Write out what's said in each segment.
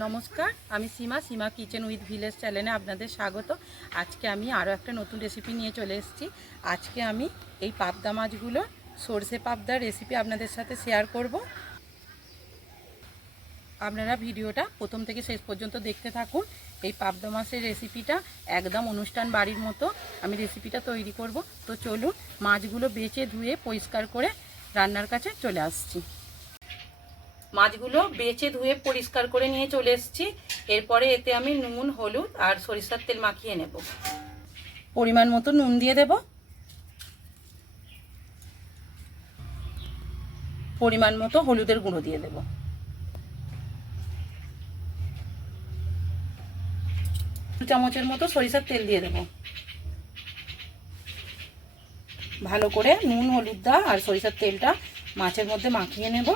নমস্কার, আমি সীমা kitchen with village চ্যানেলে আপনাদের স্বাগত। আজকে আমি আরও একটা নতুন রেসিপি নিয়ে চলে এসেছি। আজকে আমি এই পাবদা মাছগুলো সরষে পাবদার রেসিপি আপনাদের সাথে শেয়ার করব। আপনারা ভিডিওটা প্রথম থেকে শেষ পর্যন্ত দেখতে থাকুন। এই পাবদা মাছের রেসিপিটা একদম অনুষ্ঠান বাড়ির মতো আমি রেসিপিটা তৈরি করব। তো চলুন, মাছগুলো বেছে ধুয়ে পরিষ্কার করে রান্নার কাছে চলে আসছি। মাছগুলো বেছে ধুয়ে পরিষ্কার করে নিয়ে চলে এসেছি। এরপরে এতে আমি নুন, হলুদ আর সরিষার তেল মাখিয়ে নেব। পরিমাণ মতো নুন দিয়ে দেব, পরিমাণ মতো হলুদের গুঁড়ো দিয়ে দেব, দু চামচের মতো সরিষার তেল দিয়ে দেব। ভালো করে নুন, হলুদটা আর সরিষার তেলটা মাছের মধ্যে মাখিয়ে নেব।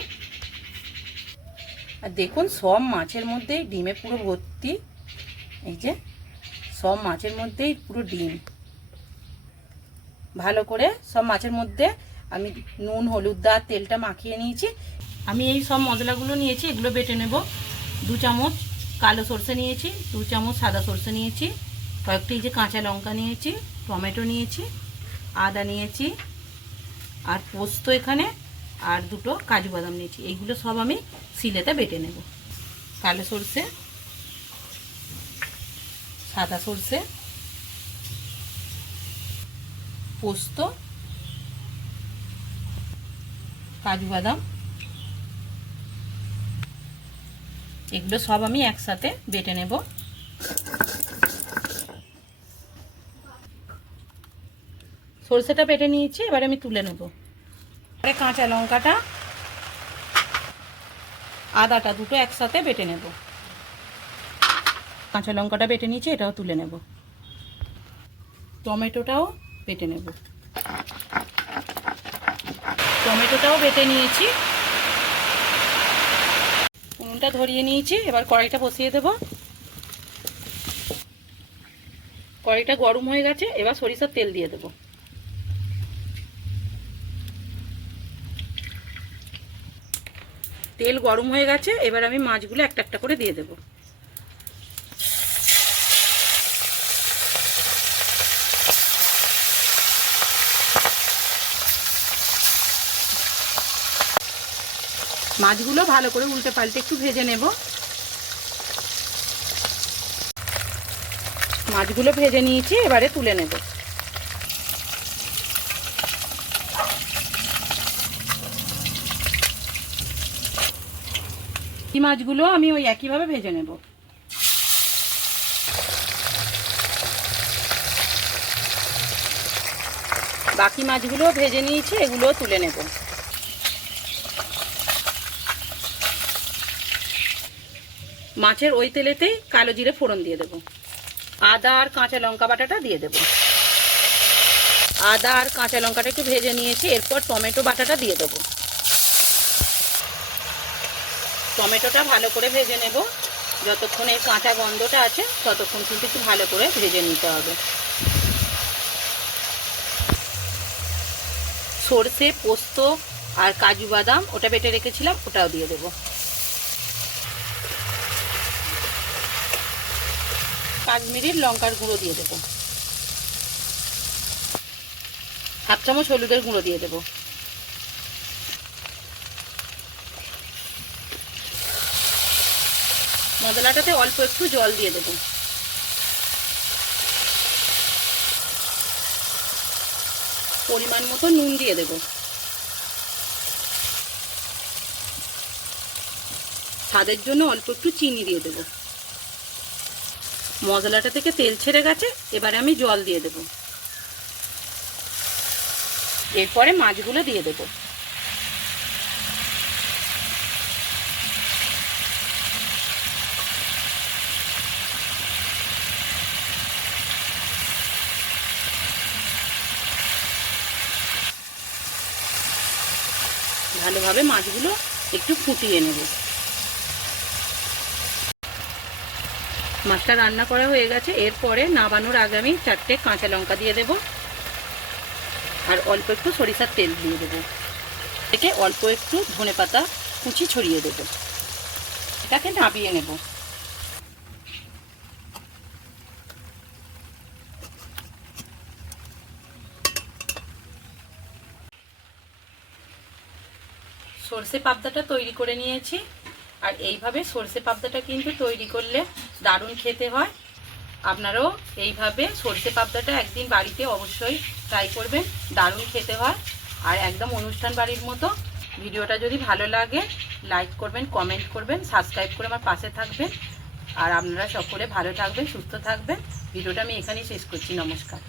আর দেখুন, সব মাছের মধ্যেই ডিমে পুরো ভর্তি। এই যে সব মাছের মধ্যেই পুরো ডিম। ভালো করে সব মাছের মধ্যে আমি নুন, হলুদ আর তেলটা মাখিয়ে নিয়েছি। আমি এই সব মশলাগুলো নিয়েছি, এগুলো বেটে নেব। 2 চামচ কালো সরষে নিয়েছি, 2 চামচ সাদা সরষে নিয়েছি, কয়েকটি যে কাঁচা লঙ্কা নিয়েছি, টমেটো নিয়েছি, আদা নিয়েছি, আর পোস্ত এখানে, আর 2টো কাজু বাদাম নিয়েছি। এইগুলো সব আমি শিলেতে বেটে নেব। কালো সরষে, সাদা সরষে, পোস্ত, কাজু বাদাম, এগুলো সব আমি একসাথে বেটে নেব। সরষেটা বেটে নিয়েছি, এবার আমি তুলে নেব। এবারে কাঁচা লঙ্কাটা, আদাটা 2টো একসাথে বেটে নেব। কাঁচা লঙ্কাটা বেটে নিয়েছি, এটাও তুলে নেব। টমেটোটাও বেটে নেব। টমেটোটাও বেটে নিয়েছি। উনুনটা ধরিয়ে নিয়েছি, এবার কড়াইটা বসিয়ে দেব। কড়াইটা গরম হয়ে গেছে, এবার সরিষার তেল দিয়ে দেব। তেল গরম হয়ে গেছে, এবার আমি মাছগুলো একটা একটা করে দিয়ে দেব। মাছগুলো ভালো করে উল্টে পাল্টে একটু ভেজে নেব। মাছগুলো ভেজে নিয়েছি, এবারে তুলে নেব। এই মাছগুলো আমি ওই একইভাবে ভেজে নেব। বাকি মাছগুলো ভেজে নিয়েছি, এগুলোও তুলে নেব। মাছের ওই তেলেতেই কালো জিরে ফোড়ন দিয়ে দেব। আদা আর কাঁচা লঙ্কা বাটাটা দিয়ে দেব। আদা আর কাঁচা লঙ্কাটা একটু ভেজে নিয়েছি, এরপর টমেটো বাটাটা দিয়ে দেব। টমেটোটা ভালো করে ভেজে নেব। যতক্ষণ এর কাঁচা গন্ধটা আছে ততক্ষণ কিন্তু একটু ভালো করে ভেজে নিতে হবে। সরষে, পোস্ত আর কাজু বাদাম ওটা বেটে রেখেছিলাম, ওটাও দিয়ে দেব। কাশ্মীরি লঙ্কার গুঁড়ো দিয়ে দেব। 1/2 চামচ হলুদের গুঁড়ো দিয়ে দেব। মশলাটাতে অল্প একটু জল দিয়ে দেব। পরিমাণ মতো নুন দিয়ে দেব। স্বাদের জন্য অল্প একটু চিনি দিয়ে দেব। মশলাটা থেকে তেল ছেড়ে গেছে, এবারে আমি জল দিয়ে দেব। এরপরে মাছগুলো দিয়ে দেব। ভালোভাবে মাছগুলো একটু ফুটিয়ে নেব। মাছটা রান্না করা হয়ে গেছে, এরপরে নামানোর আগে আমি 4টে কাঁচা লঙ্কা দিয়ে দেব আর অল্প একটু সরিষার তেল দিয়ে দেব। থেকে অল্প একটু ধনেপাতা কুচি ছড়িয়ে দেব। এটাকে নাবিয়ে নেব। সর্ষে পাবদাটা তৈরি করে নিয়েছি। আর এইভাবে সর্ষে পাবদাটা কিন্তু তৈরি করলে দারুণ খেতে হয়। আপনারাও এইভাবে সর্ষে পাবদাটা একদিন বাড়িতে অবশ্যই ট্রাই করবেন, দারুণ খেতে হয় আর একদম অনুষ্ঠান বাড়ির মতো। ভিডিওটা যদি ভালো লাগে লাইক করবেন, কমেন্ট করবেন, সাবস্ক্রাইব করে আমার পাশে থাকবেন। আর আপনারা সকলে ভালো থাকবেন, সুস্থ থাকবেন। ভিডিওটা আমি এখানেই শেষ করছি। নমস্কার।